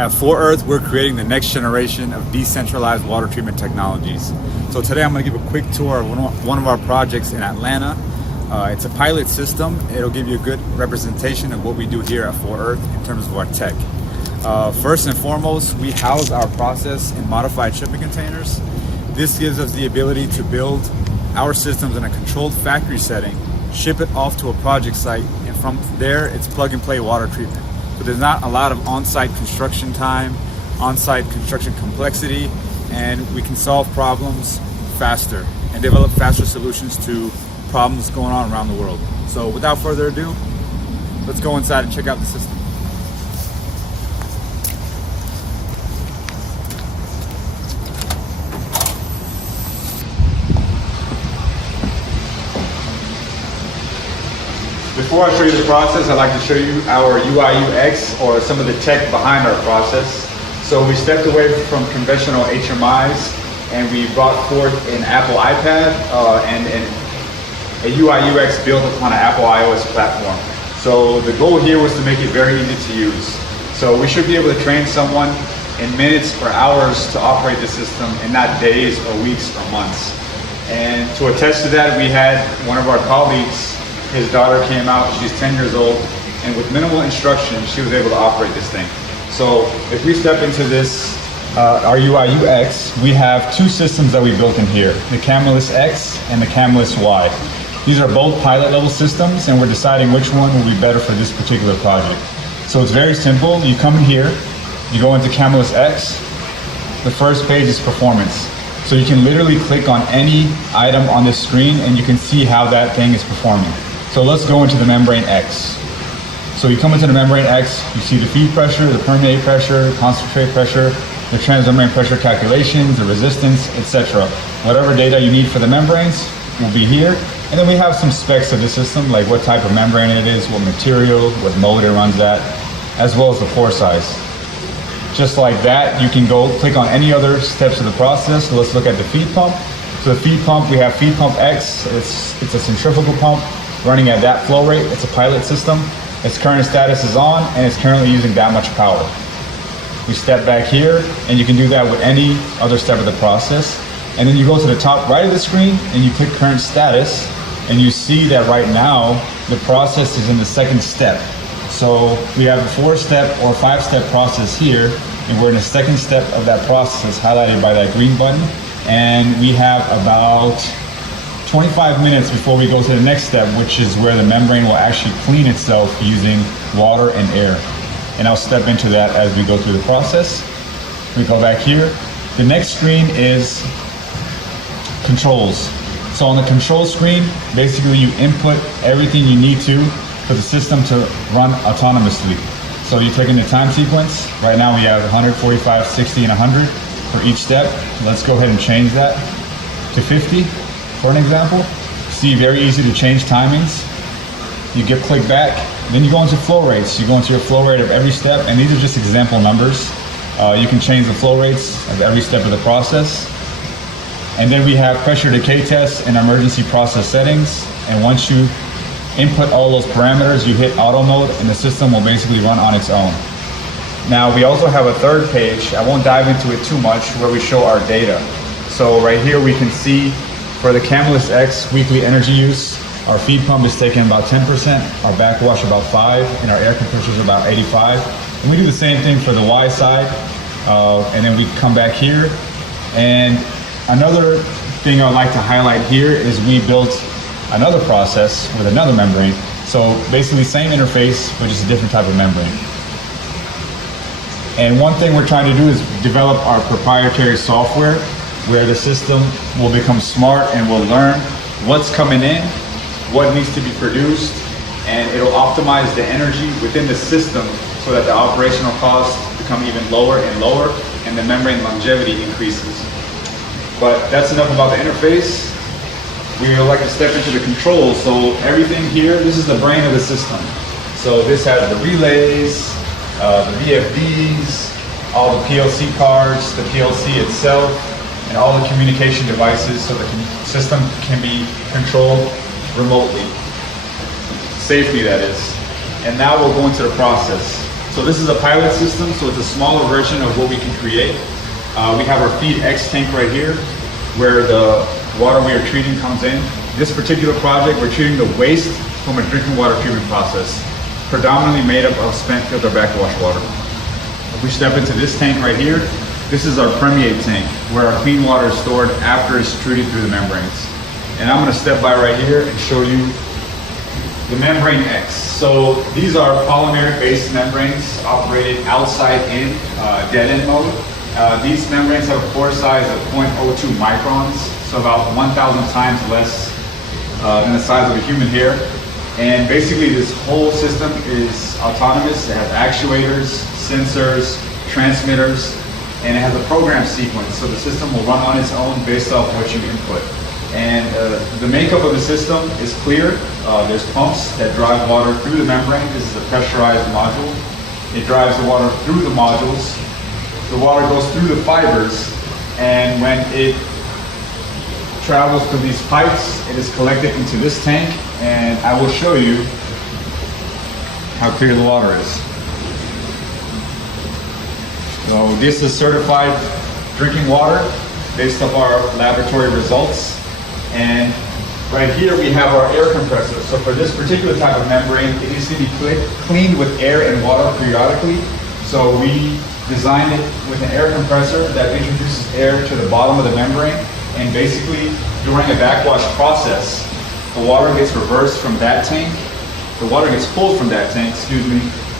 At 4Earth, we're creating the next generation of decentralized water treatment technologies. So today I'm going to give a quick tour of one of our projects in Atlanta. It's a pilot system. It'll give you a good representation of what we do here at 4Earth in terms of our tech. First and foremost, we house our process in modified shipping containers. This gives us the ability to build our systems in a controlled factory setting, ship it off to a project site, and from there it's plug and play water treatment. So there's not a lot of on-site construction time, on-site construction complexity, and we can solve problems faster and develop faster solutions to problems going on around the world. So without further ado, let's go inside and check out the system. Before I show you the process, I'd like to show you our UI UX, or some of the tech behind our process. So we stepped away from conventional HMIs and we brought forth an Apple iPad and a UI UX built upon an Apple iOS platform. So the goal here was to make it very easy to use. So we should be able to train someone in minutes or hours to operate the system, and not days or weeks or months. And to attest to that, we had one of our colleagues, his daughter came out, she's 10 years old, and with minimal instruction, she was able to operate this thing. So if we step into this, our UI UX, we have two systems that we built in here, the Camillus X and the Camillus Y. These are both pilot level systems, and we're deciding which one will be better for this particular project. So it's very simple. You come in here, you go into Camillus X, the first page is performance. So you can literally click on any item on this screen and you can see how that thing is performing. So let's go into the Membrane X. So you come into the Membrane X, you see the feed pressure, the permeate pressure, concentrate pressure, the transmembrane pressure calculations, the resistance, etc. Whatever data you need for the membranes will be here. And then we have some specs of the system, like what type of membrane it is, what material, what mode it runs at, as well as the pore size. Just like that, you can go click on any other steps of the process. So let's look at the feed pump. So the feed pump, we have Feed Pump X. It's a centrifugal pump running at that flow rate. It's a pilot system. Its current status is on, and it's currently using that much power. We step back here, and you can do that with any other step of the process. And then you go to the top right of the screen, and you click current status, and you see that right now, the process is in the second step. So we have a 4-step or 5-step process here, and we're in the second step of that process highlighted by that green button. And we have about 25 minutes before we go to the next step, which is where the membrane will actually clean itself using water and air. And I'll step into that as we go through the process. We go back here. The next screen is controls. So on the control screen, basically you input everything you need to for the system to run autonomously. So you take in the time sequence. Right now we have 145, 60, and 100 for each step. Let's go ahead and change that to 50. For an example, see, very easy to change timings. You click back, then you go into flow rates. You go into your flow rate of every step, and these are just example numbers. You can change the flow rates of every step of the process. And then we have pressure decay tests and emergency process settings. And once you input all those parameters, you hit auto mode, and the system will basically run on its own. Now we also have a third page. I won't dive into it too much, where we show our data. So right here we can see, for the Camillus X weekly energy use, our feed pump is taking about 10%, our backwash about 5%, and our air compressors are about 85%. And we do the same thing for the Y side, and then we come back here. And another thing I'd like to highlight here is we built another process with another membrane. So basically same interface, but just a different type of membrane. And one thing we're trying to do is develop our proprietary software, where the system will become smart and will learn what's coming in, what needs to be produced, and it'll optimize the energy within the system so that the operational costs become even lower and lower, and the membrane longevity increases. But that's enough about the interface. We would like to step into the controls. So everything here, this is the brain of the system. So this has the relays, the VFDs, all the PLC cards, the PLC itself, and all the communication devices, so the system can be controlled remotely. Safely, that is. And now we'll go into the process. So this is a pilot system, so it's a smaller version of what we can create. We have our Feed X tank right here, where the water we are treating comes in. This particular project, we're treating the waste from a drinking water treatment process, predominantly made up of spent filter backwash water. If we step into this tank right here, this is our permeate tank, where our clean water is stored after it's treated through the membranes. And I'm gonna step by right here and show you the Membrane X. So these are polymeric-based membranes operated outside in dead-end mode. These membranes have a pore size of 0.02 microns, so about 1,000 times less than the size of a human hair. And basically this whole system is autonomous. It has actuators, sensors, transmitters, and it has a program sequence. So the system will run on its own based off what you input. And the makeup of the system is clear. There's pumps that drive water through the membrane. This is a pressurized module. It drives the water through the modules. The water goes through the fibers, and when it travels through these pipes, it is collected into this tank, and I will show you how clear the water is. So this is certified drinking water based off our laboratory results. And right here we have our air compressor. So for this particular type of membrane, it needs to be cleaned with air and water periodically. So we designed it with an air compressor that introduces air to the bottom of the membrane. And basically, during a backwash process, the water gets reversed from that tank. The water gets pulled from that tank,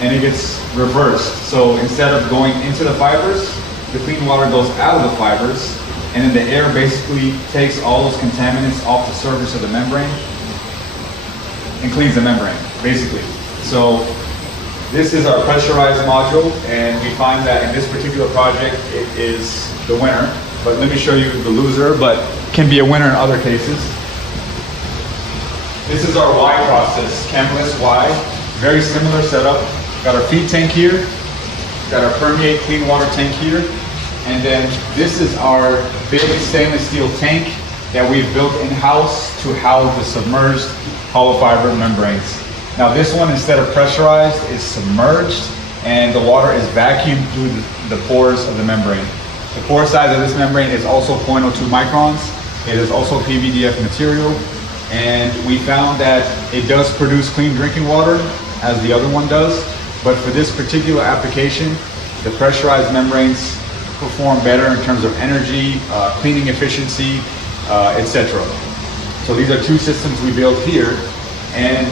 and it gets reversed. So instead of going into the fibers, the clean water goes out of the fibers, and then the air basically takes all those contaminants off the surface of the membrane and cleans the membrane, basically. So this is our pressurized module, and we find that in this particular project, it is the winner. But let me show you the loser, but can be a winner in other cases. This is our Y process, Chemless Y. Very similar setup. Got our feed tank here, got our permeate clean water tank here, and then this is our big stainless steel tank that we've built in-house to house the submerged hollow fiber membranes. Now this one, instead of pressurized, is submerged, and the water is vacuumed through the pores of the membrane. The pore size of this membrane is also 0.02 microns. It is also PVDF material, and we found that it does produce clean drinking water as the other one does, but for this particular application, the pressurized membranes perform better in terms of energy, cleaning efficiency, etc. So these are two systems we built here, and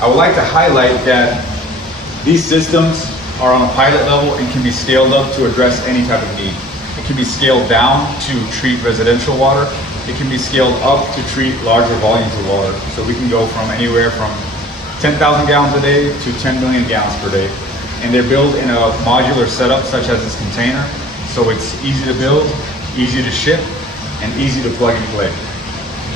I would like to highlight that these systems are on a pilot level and can be scaled up to address any type of need. It can be scaled down to treat residential water. It can be scaled up to treat larger volumes of water. So we can go from anywhere from 10,000 gallons a day to 10 million gallons per day. And they're built in a modular setup such as this container. So it's easy to build, easy to ship, and easy to plug and play.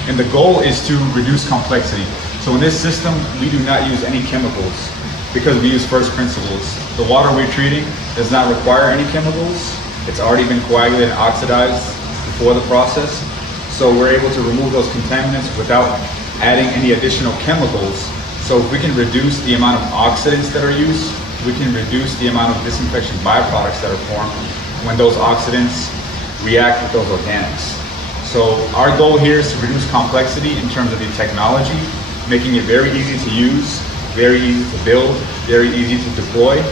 And the goal is to reduce complexity. So in this system, we do not use any chemicals because we use first principles. The water we're treating does not require any chemicals. It's already been coagulated and oxidized before the process. So we're able to remove those contaminants without adding any additional chemicals. So if we can reduce the amount of oxidants that are used, we can reduce the amount of disinfection byproducts that are formed when those oxidants react with those organics. So our goal here is to reduce complexity in terms of the technology, making it very easy to use, very easy to build, very easy to deploy.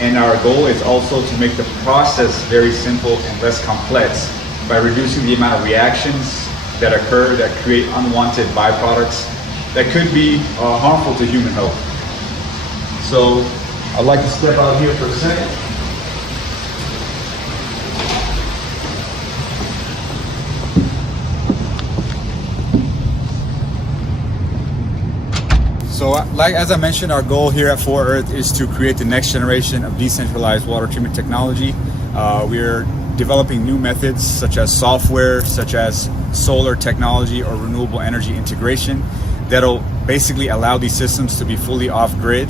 And our goal is also to make the process very simple and less complex by reducing the amount of reactions that occur that create unwanted byproducts that could be harmful to human health. So I'd like to step out here for a second. So as I mentioned, our goal here at 4Earth is to create the next generation of decentralized water treatment technology. We're developing new methods such as software, such as solar technology or renewable energy integration that'll basically allow these systems to be fully off-grid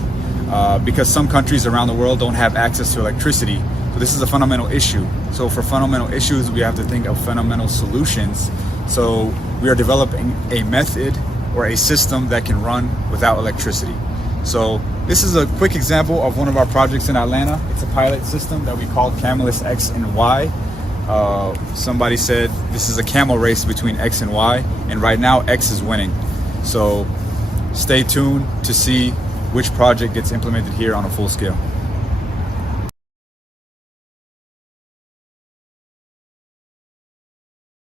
because some countries around the world don't have access to electricity. So this is a fundamental issue. So for fundamental issues, we have to think of fundamental solutions. So we are developing a method or a system that can run without electricity. So This is a quick example of one of our projects in Atlanta. It's a pilot system that we called Camelus X and Y. Somebody said this is a camel race between X and Y, and right now X is winning. So stay tuned to see which project gets implemented here on a full scale.